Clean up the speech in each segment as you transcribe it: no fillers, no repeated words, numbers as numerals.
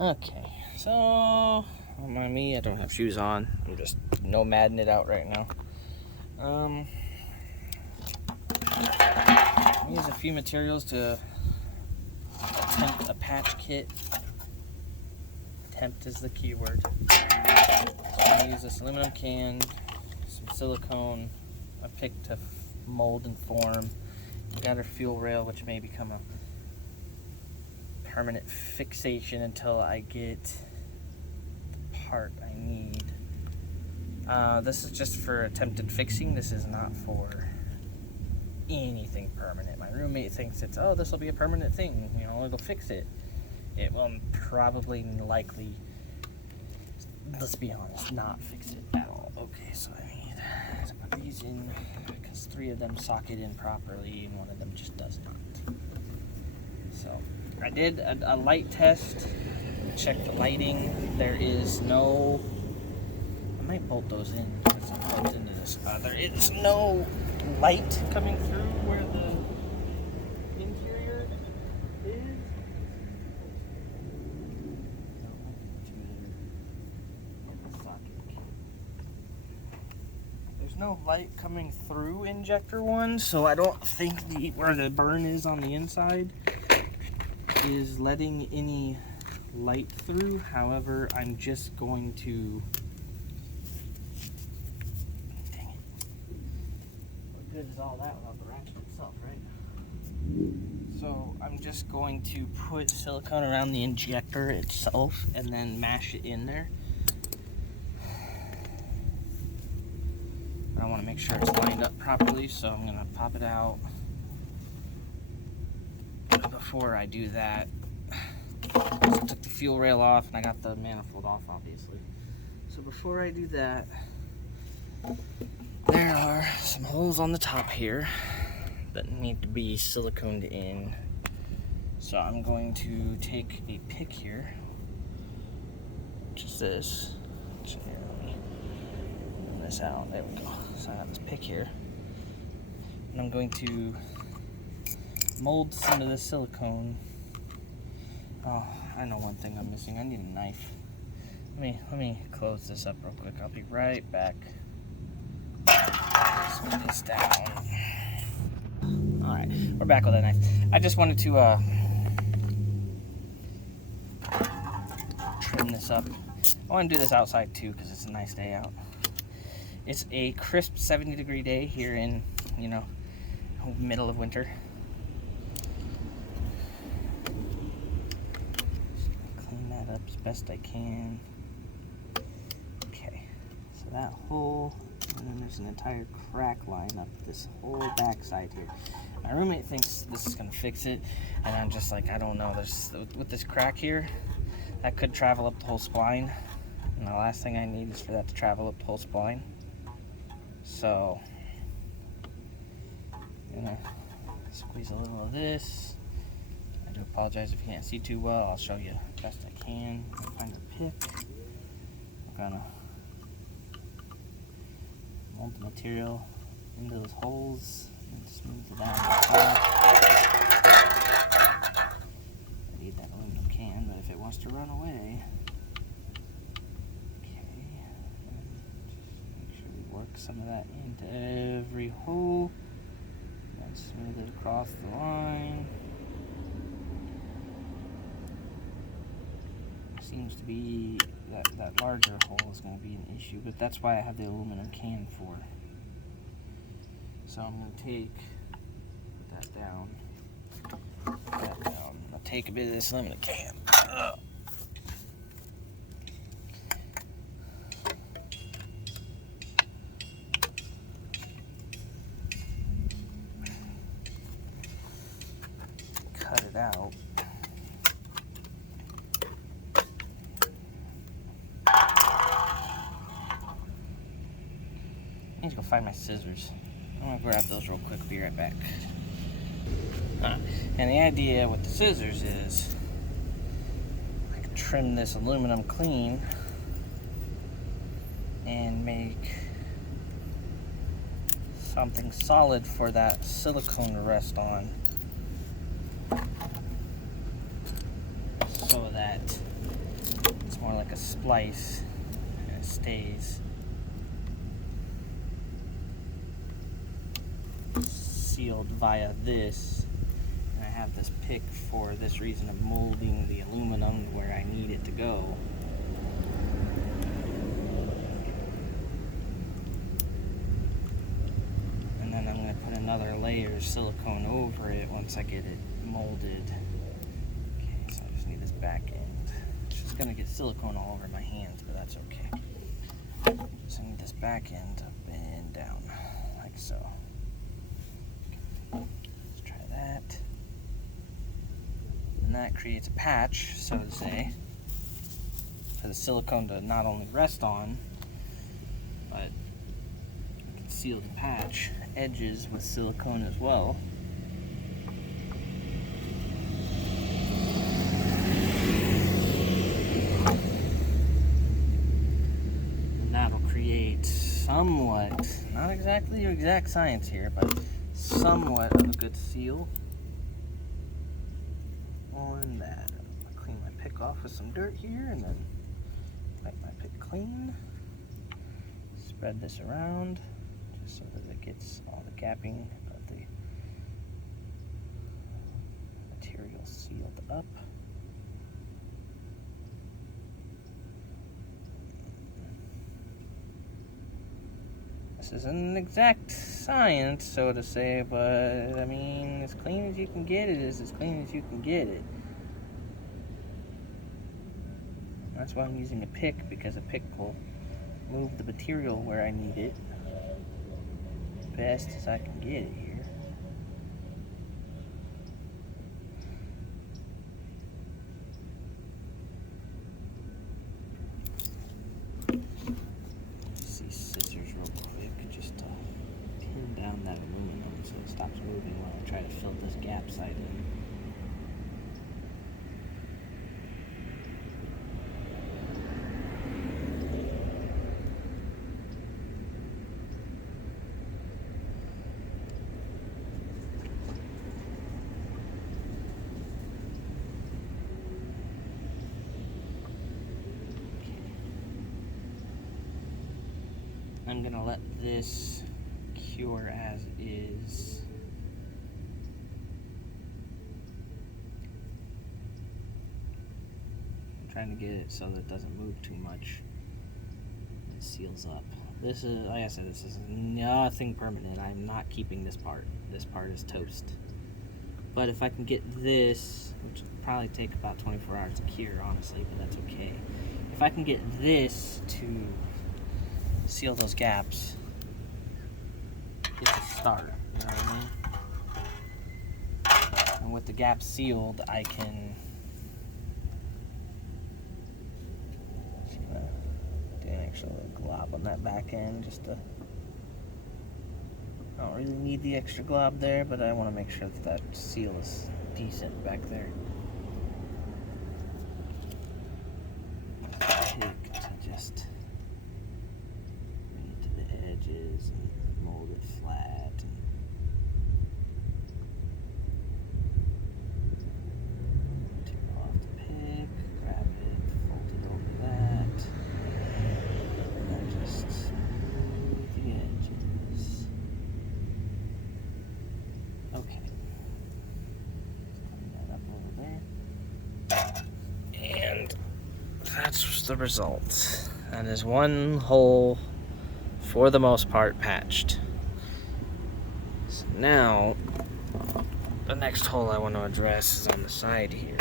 Okay, so don't mind me, I don't have shoes on. I'm just nomading it out right now. I use a few materials to attempt a patch kit. Attempt is the key word. So I'm gonna use this aluminum can, some silicone. I picked to mold and form. We got our fuel rail, which may become a permanent fixation until I get the part I need. This is just for attempted fixing. This is not for anything permanent. My roommate thinks it's, oh, this will be a permanent thing, you know, it'll fix it. It will probably, likely, let's be honest, not fix it at all. Okay, so I need to put these in because 3 of them socket in properly and 1 of them just does not. So I did a light test, checked the lighting. There is no, I might bolt those in because I'm plugged into this. There is no light coming through where the interior is. There's no light coming through injector 1, so I don't think where the burn is on the inside is letting any light through. However, I'm just going to, dang it, what good is all that without the ratchet itself, right? So I'm just going to put silicone around the injector itself and then mash it in there. I want to make sure it's lined up properly, so I'm going to pop it out. Before I do that, so I took the fuel rail off and I got the manifold off, obviously. So before I do that, there are some holes on the top here that need to be siliconed in. So I'm going to take a pick here, which is this. Here, let me move this out. There we go. So I got this pick here, and I'm going to mold some of this silicone. Oh, I know one thing I'm missing. I need a knife. Let me close this up real quick. I'll be right back. Put this down. All right, we're back with that knife. I just wanted to trim this up. I want to do this outside too because it's a nice day out. It's a crisp 70-degree day here in, you know, middle of winter. Clean that up as best I can. Okay, so that hole, and then there's an entire crack line up this whole backside here. My roommate thinks this is gonna fix it, and I'm just like, I don't know. There's, with this crack here, that could travel up the whole spline, and the last thing I need is for that to travel up the whole spline. So, I'm gonna squeeze a little of this. I do apologize if you can't see too well. I'll show you best I can. Find a pick. I'm gonna mold the material into those holes and smooth it out. I need that aluminum can, but if it wants to run away, work some of that into every hole and smooth it across the line. Seems to be that larger hole is going to be an issue, but that's why I have the aluminum can for. So I'm going to take that down. I'll take a bit of this aluminum can. Cut it out. I need to go find my scissors. I'm gonna grab those real quick, be right back. And the idea with the scissors is I can trim this aluminum clean and make something solid for that silicone to rest on, so that like a splice, and it stays sealed via this. And I have this pick for this reason of molding the aluminum where I need it to go. And then I'm going to put another layer of silicone over it once I get it molded. Okay, so I just need this back end. It's just going to get silicone all over my hands, but that's okay. So I need this back end up and down, like so. Let's try that. And that creates a patch, so to say, for the silicone to not only rest on, but I can seal the patch edges with silicone as well. And that'll create somewhat, not exactly your exact science here, but somewhat of a good seal on that. I'll clean my pick off with some dirt here and then wipe my pick clean. Spread this around just so that it gets all the gapping of the material sealed up. This isn't an exact science, so to say, but I mean, as clean as you can get it is as clean as you can get it. That's why I'm using a pick, because a pick will move the material where I need it best as I can get it here. Use these scissors real quick just to pin down that aluminum so it stops moving while I try to fill this gap side in. I'm gonna let this cure as is. I'm trying to get it so that it doesn't move too much. It seals up. This is, like I said, this is nothing permanent. I'm not keeping this part. This part is toast. But if I can get this, which will probably take about 24 hours to cure, honestly, but that's okay. If I can get this to seal those gaps, it's a start, you know what I mean? And with the gaps sealed, I can do an extra little glob on that back end, just to, I don't really need the extra glob there, but I want to make sure that that seal is decent back there. Pick to just bring it to the edges and mold it flat. And take off the pick, grab it, fold it over that, and then just smooth the edges. Okay. Clean that up over there. And that's the result. That is one hole, for the most part, patched. So now, the next hole I want to address is on the side here,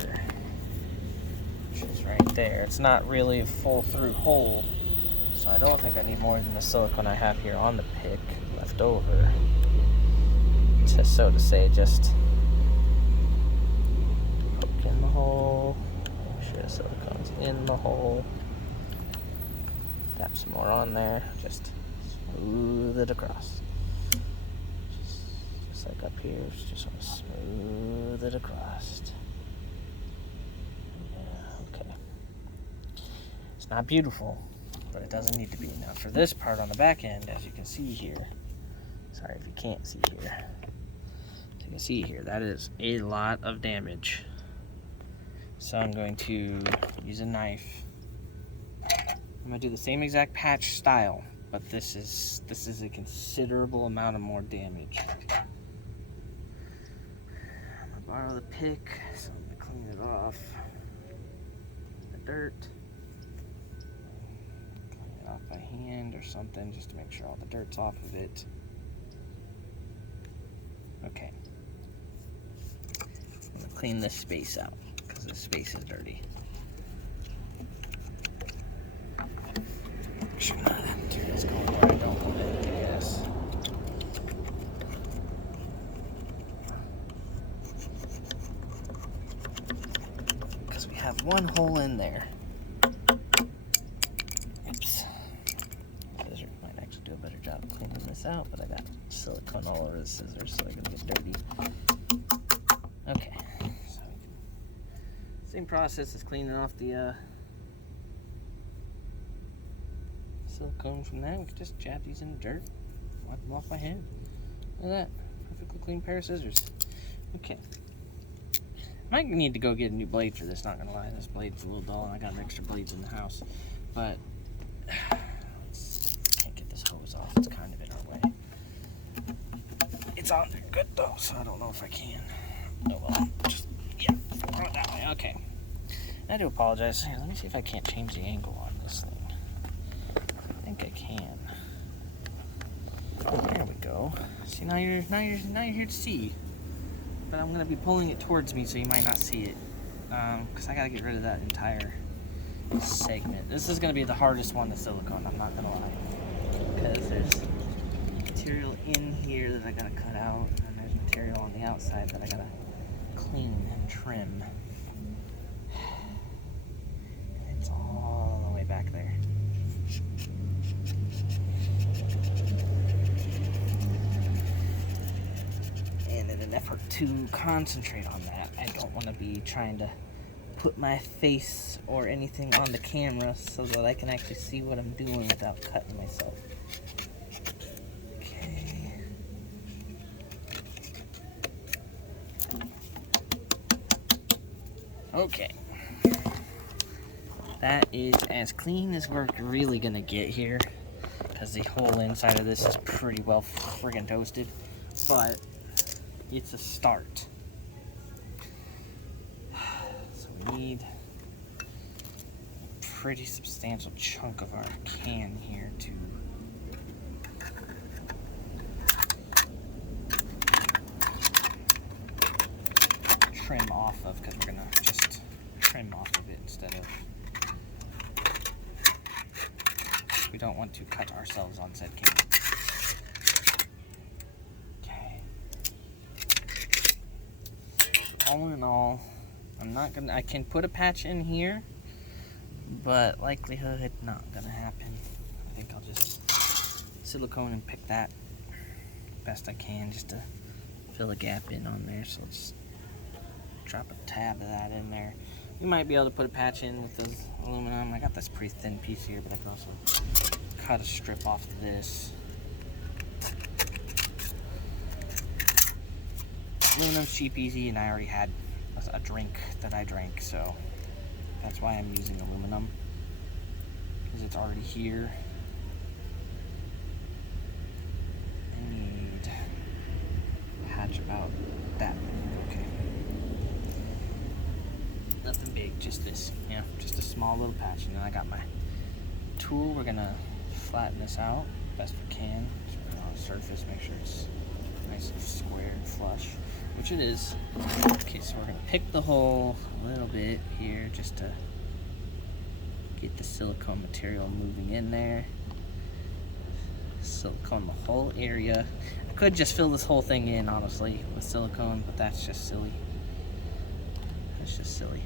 which is right there. It's not really a full through hole, so I don't think I need more than the silicone I have here on the pick left over. Just so to say, just poke in the hole, make sure the silicone's in the hole. Tap some more on there, just smooth it across. Just like up here, just want to smooth it across. Yeah, okay. It's not beautiful, but it doesn't need to be. Now for this part on the back end, as you can see here, sorry if you can't see here, as you can see here, that is a lot of damage. So I'm going to use a knife I'm gonna do the same exact patch style, but this is a considerable amount of more damage. I'm gonna borrow the pick, so I'm gonna clean it off. The dirt. Clean it off by hand or something, just to make sure all the dirt's off of it. Okay. I'm gonna clean this space out, because this space is dirty. Make sure none of that material's going where I don't want it, yes. Because we have one hole in there. Oops. Scissor might actually do a better job of cleaning this out, but I got silicone all over the scissors, so they're gonna get dirty. Okay. So, same process as cleaning off the silicone from that. We can just jab these in the dirt, wipe them off my hand. Look at that. Perfectly clean pair of scissors. Okay. Might need to go get a new blade for this, not gonna lie. This blade's a little dull, and I got extra blades in the house. But can't get this hose off. It's kind of in our way. It's on there good though, so I don't know if I can. Oh well. Just throw it that way. Okay. I do apologize. Here, let me see if I can't change the angle on this thing. I think I can. There we go. See, now you're here to see. But I'm gonna be pulling it towards me, so you might not see it. Because I gotta get rid of that entire segment. This is gonna be the hardest one, the silicone. I'm not gonna lie. Because there's material in here that I gotta cut out, and there's material on the outside that I gotta clean and trim. And it's all the way back there. And in an effort to concentrate on that, I don't want to be trying to put my face or anything on the camera so that I can actually see what I'm doing without cutting myself. Okay. Okay. That is as clean as we're really gonna get here, because the whole inside of this is pretty well friggin' toasted, but it's a start. So we need a pretty substantial chunk of our can here to trim off of, because we're gonna just trim off of it instead of, we don't want to cut ourselves on said can. All in all, I can put a patch in here, but likelihood not gonna happen. I think I'll just silicone and pick that best I can just to fill a gap in on there. So let's drop a tab of that in there. You might be able to put a patch in with the aluminum. I got this pretty thin piece here, but I can also cut a strip off of this. Aluminum's cheap, easy, and I already had a drink that I drank, so that's why I'm using aluminum, because it's already here. I need a patch about that big. Okay. Nothing big, just this. Yeah, just a small little patch. And then I got my tool. We're gonna flatten this out best we can. Just put it on the surface, make sure it's nice and square and flush, which it is. Okay, so we're gonna pick the hole a little bit here just to get the silicone material moving in there. Silicone the whole area. I could just fill this whole thing in, honestly, with silicone, but that's just silly. That's just silly.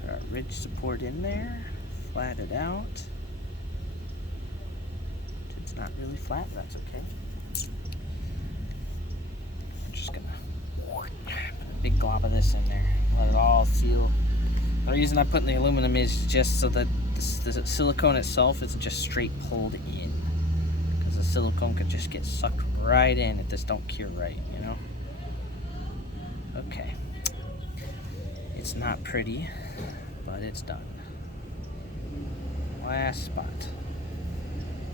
Put our ridge support in there, flat it out. It's not really flat, that's okay. I'm just gonna put a big glob of this in there, let it all seal. The reason I put in the aluminum is just so that the silicone itself is just straight pulled in, because the silicone could just get sucked right in if this don't cure right, you know? Okay. It's not pretty, but it's done. last spot.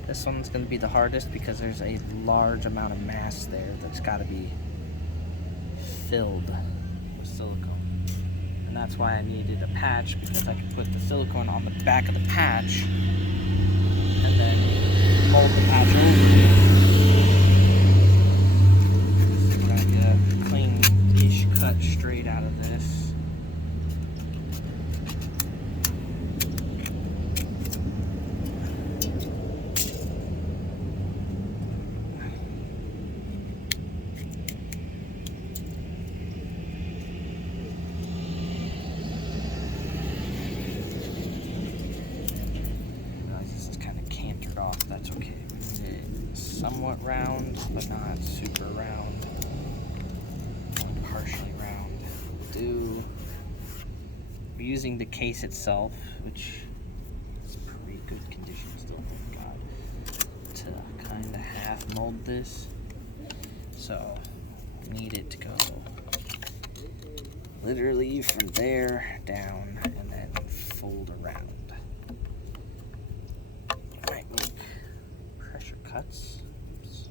This one's going to be the hardest because there's a large amount of mass there that's got to be filled with silicone. And that's why I needed a patch, because I could put the silicone on the back of the patch and then mold the patch over. So we're going to get a clean-ish cut straight out of this. That's okay. We need it somewhat round, but not super round. Partially round. We're using the case itself, which is pretty good condition still, thank God, to kind of half mold this. So, we need it to go literally from there down and then fold around. Cuts. Oops.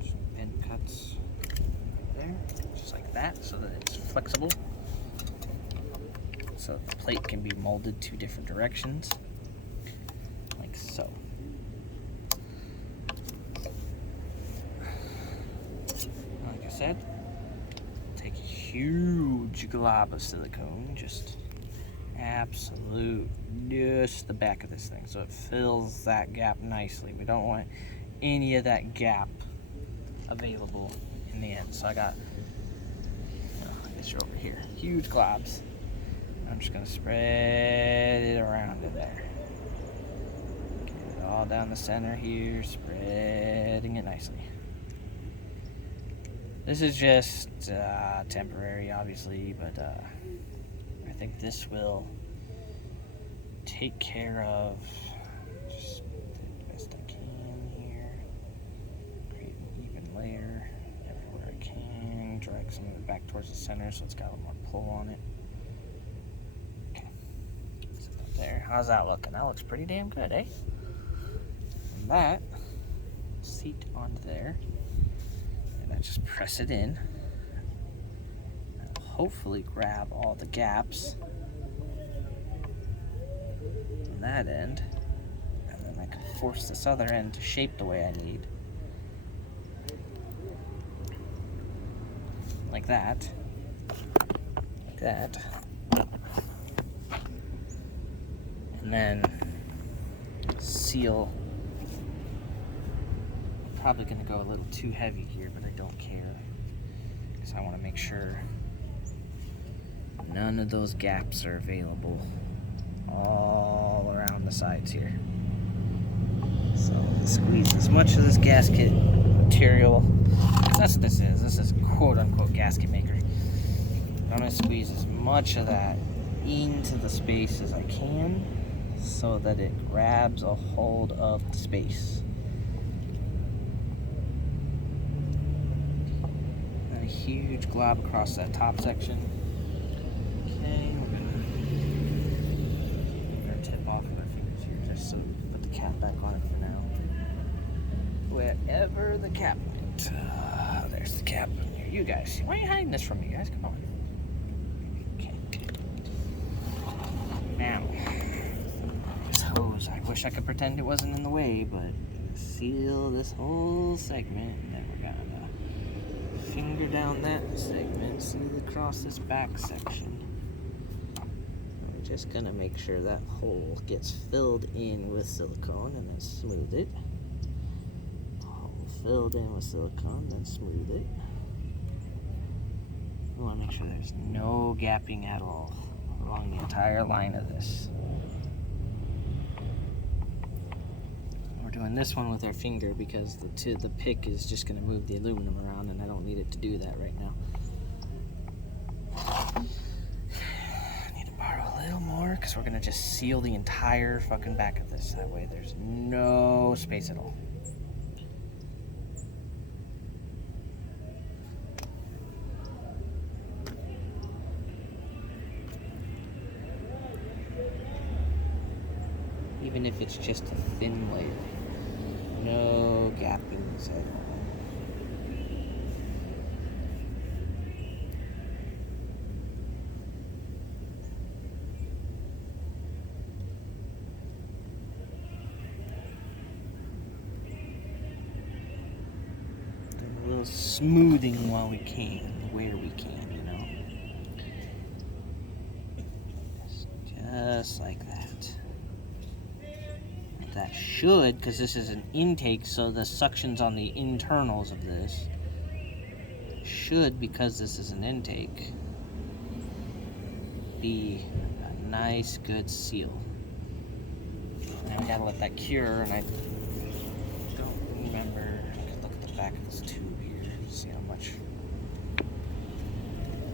Some pin cuts right there, just like that, so that it's flexible. So the plate can be molded 2 different directions, like so. Like I said, take a huge glob of silicone, just the back of this thing, so it fills that gap nicely. We don't want any of that gap available in the end. So I got, I guess you're over here, huge globs. I'm just gonna spread it around in there. Get it all down the center here, spreading it nicely. This is just temporary, obviously, but I think this will take care of, just do the best I can here, create an even layer everywhere I can, drag some of it back towards the center so it's got a little more pull on it. Okay, set that there. How's that looking? That looks pretty damn good, eh? And that seat onto there, and I just press it in. I'll hopefully grab all the gaps that end, and then I can force this other end to shape the way I need, like that, and then seal. I'm probably going to go a little too heavy here, but I don't care, because I want to make sure none of those gaps are available all around the sides here. So squeeze as much of this gasket material, that's what this is. This is quote unquote gasket maker. I'm going to squeeze as much of that into the space as I can so that it grabs a hold of the space. And a huge glob across that top section. Okay, we're going to tip off with our fingers here just so we can put the cap back on it for now. Wherever the cap went. There's the cap. Here, you guys. Why are you hiding this from me, guys? Come on. Okay. Now, this hose. I wish I could pretend it wasn't in the way, but I'm gonna seal this whole segment, and then we're gonna finger down that segment, seal across this back section. We're just gonna make sure that hole gets filled in with silicone, and then smooth it. Filled in with silicone, then smooth it. We want to make sure there's no gapping at all along the entire line of this. We're doing this one with our finger because the pick is just going to move the aluminum around, and I don't need it to do that right now. I need to borrow a little more because we're going to just seal the entire fucking back of this. That way there's no space at all. even if it's just a thin layer. No gappings at all. A little smoothing while we can, where we can, you know. Just like that. That should, because this is an intake, so the suction's on the internals of this. Should, because this is an intake, be a nice, good seal. And I gotta let that cure, and I don't remember. I could look at the back of this tube here, see how much.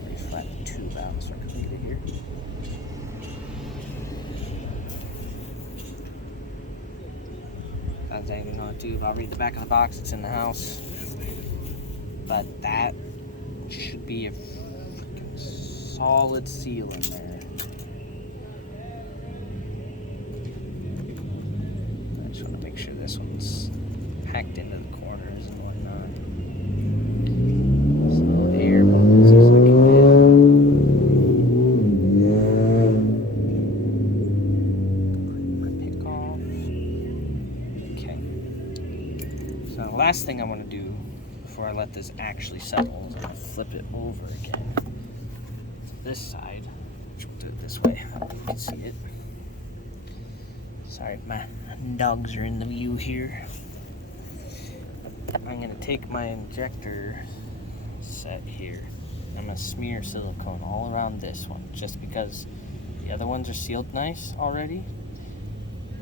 Pretty flat tube out, so I can leave it here. I don't even know the tube. I'll read the back of the box. It's in the house. But that should be a freaking solid seal in there. I just want to make sure this one's packed into the corners and whatnot. So air bubbles as I can get. Clean my pick off. Okay. So the last thing I want to do before I let this actually settle is I'm going to flip it over again. This side, which we'll do it this way, you can see it. Sorry, my dogs are in the view here. I'm going to take my injector set here. I'm going to smear silicone all around this one, just because the other ones are sealed nice already.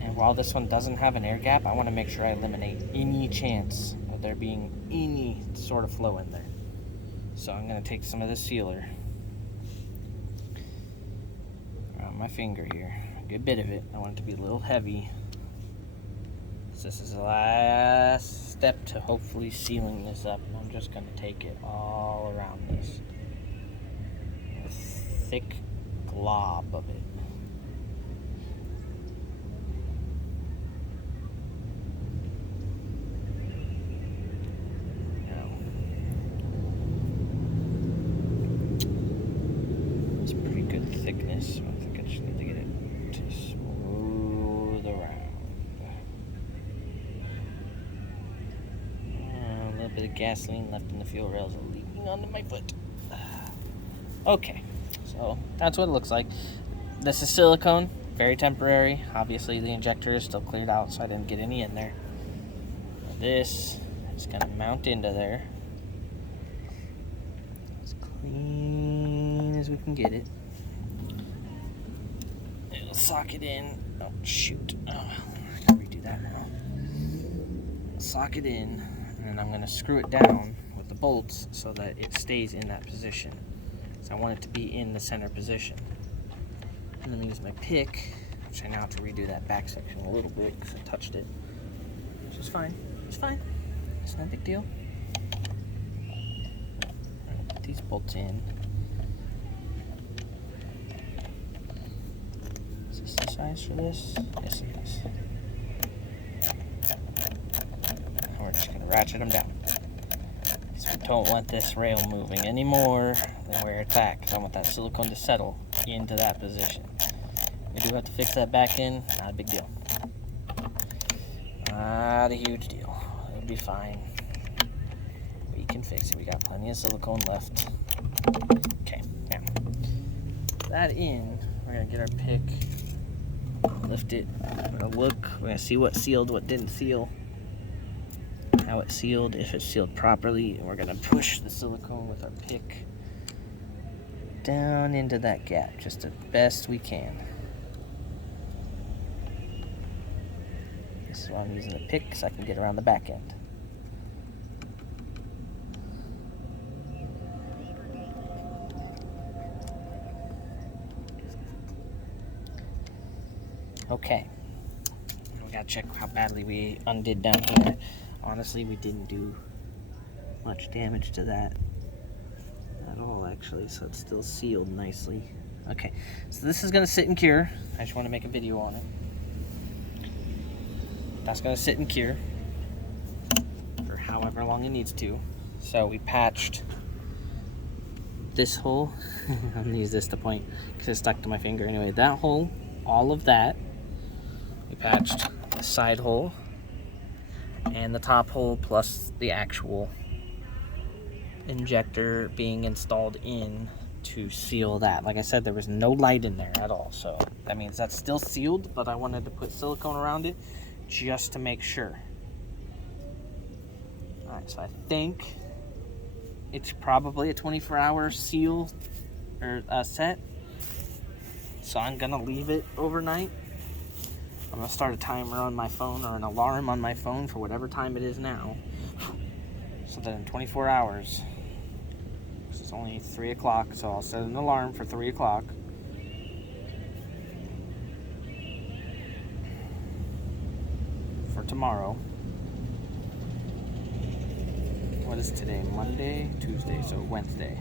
And while this one doesn't have an air gap, I want to make sure I eliminate any chance of there being any sort of flow in there. So I'm going to take some of this sealer around my finger here, a good bit of it. I want it to be a little heavy. So this is the last step to hopefully sealing this up. And I'm just going to take it all around this. A thick glob of it. Thickness. I think I just need to get it to smooth around. A little bit of gasoline left in the fuel rails are leaking onto my foot. Okay, so that's what it looks like. This is silicone, very temporary. Obviously the injector is still cleared out, so I didn't get any in there. This is going to mount into there as clean as we can get it. Sock it in. Oh, shoot. Oh, I gotta redo that now. Sock it in, and then I'm going to screw it down with the bolts so that it stays in that position. So I want it to be in the center position. And then I use my pick, which I now have to redo that back section a little bit because I touched it. Which is fine. It's fine. It's no big deal. I'm going to put these bolts in. The size for this? Yes, it is. And we're just going to ratchet them down. Because we don't want this rail moving any more than where it's at. Because I want that silicone to settle into that position. We do have to fix that back in. Not a big deal. Not a huge deal. It'll be fine. We can fix it. We got plenty of silicone left. Okay, now. That in, we're going to get our pick. Lift it. We're going to look. We're going to see what sealed, what didn't seal. How it sealed, if it's sealed properly. And we're going to push the silicone with our pick down into that gap just the best we can. This is why I'm using the pick so I can get around the back end. Okay, we gotta check how badly we undid down here. Honestly, we didn't do much damage to that at all, actually, so it's still sealed nicely. Okay, so this is gonna sit and cure. I just want to make a video on it. That's gonna sit and cure for however long it needs to. So we patched this hole. I'm gonna use this to point because it's stuck to my finger. Anyway, that hole, all of that. We patched the side hole and the top hole, plus the actual injector being installed in to seal that. Like I said, there was no light in there at all, so that means that's still sealed, but I wanted to put silicone around it just to make sure. Alright, so I think it's probably a 24-hour seal or set, so I'm gonna leave it overnight. I'm gonna start a timer on my phone or an alarm on my phone for whatever time it is now, so that in 24 hours, it's only 3 o'clock, so I'll set an alarm for 3 o'clock. For tomorrow. What is today? Monday? Tuesday, so Wednesday.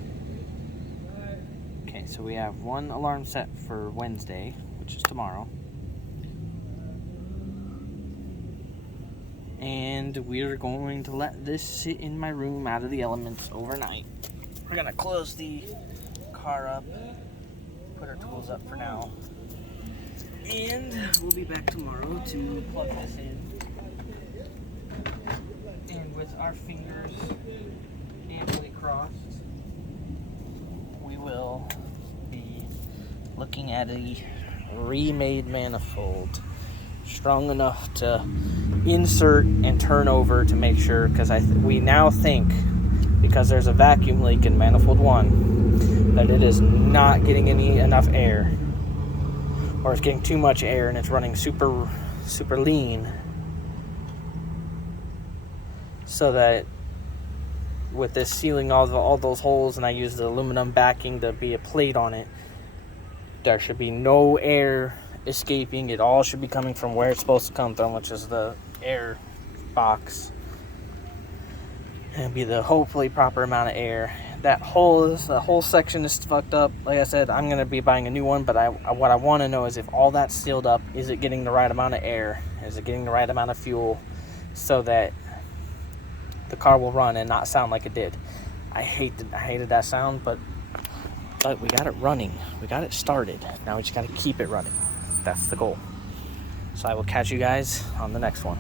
Okay, so we have one alarm set for Wednesday, which is tomorrow. And we're going to let this sit in my room out of the elements overnight. We're gonna close the car up, put our tools up for now, and we'll be back tomorrow to plug this in. And with our fingers amply crossed, we will be looking at a remade manifold, strong enough to insert and turn over to make sure, because we now think, because there's a vacuum leak in manifold 1, that it is not getting enough air, or it's getting too much air and it's running super lean, so that with this sealing all those holes, and I use the aluminum backing to be a plate on it, there should be no air escaping. It all should be coming from where it's supposed to come from, which is the air box, and be the hopefully proper amount of air. The whole section is fucked up. Like I said, I'm gonna be buying a new one, but what I want to know is if all that's sealed up, is it getting the right amount of air? Is it getting the right amount of fuel, so that the car will run and not sound like it did? I hated that sound, but we got it running. We got it started. Now we just got to keep it running. That's the goal. So I will catch you guys on the next one.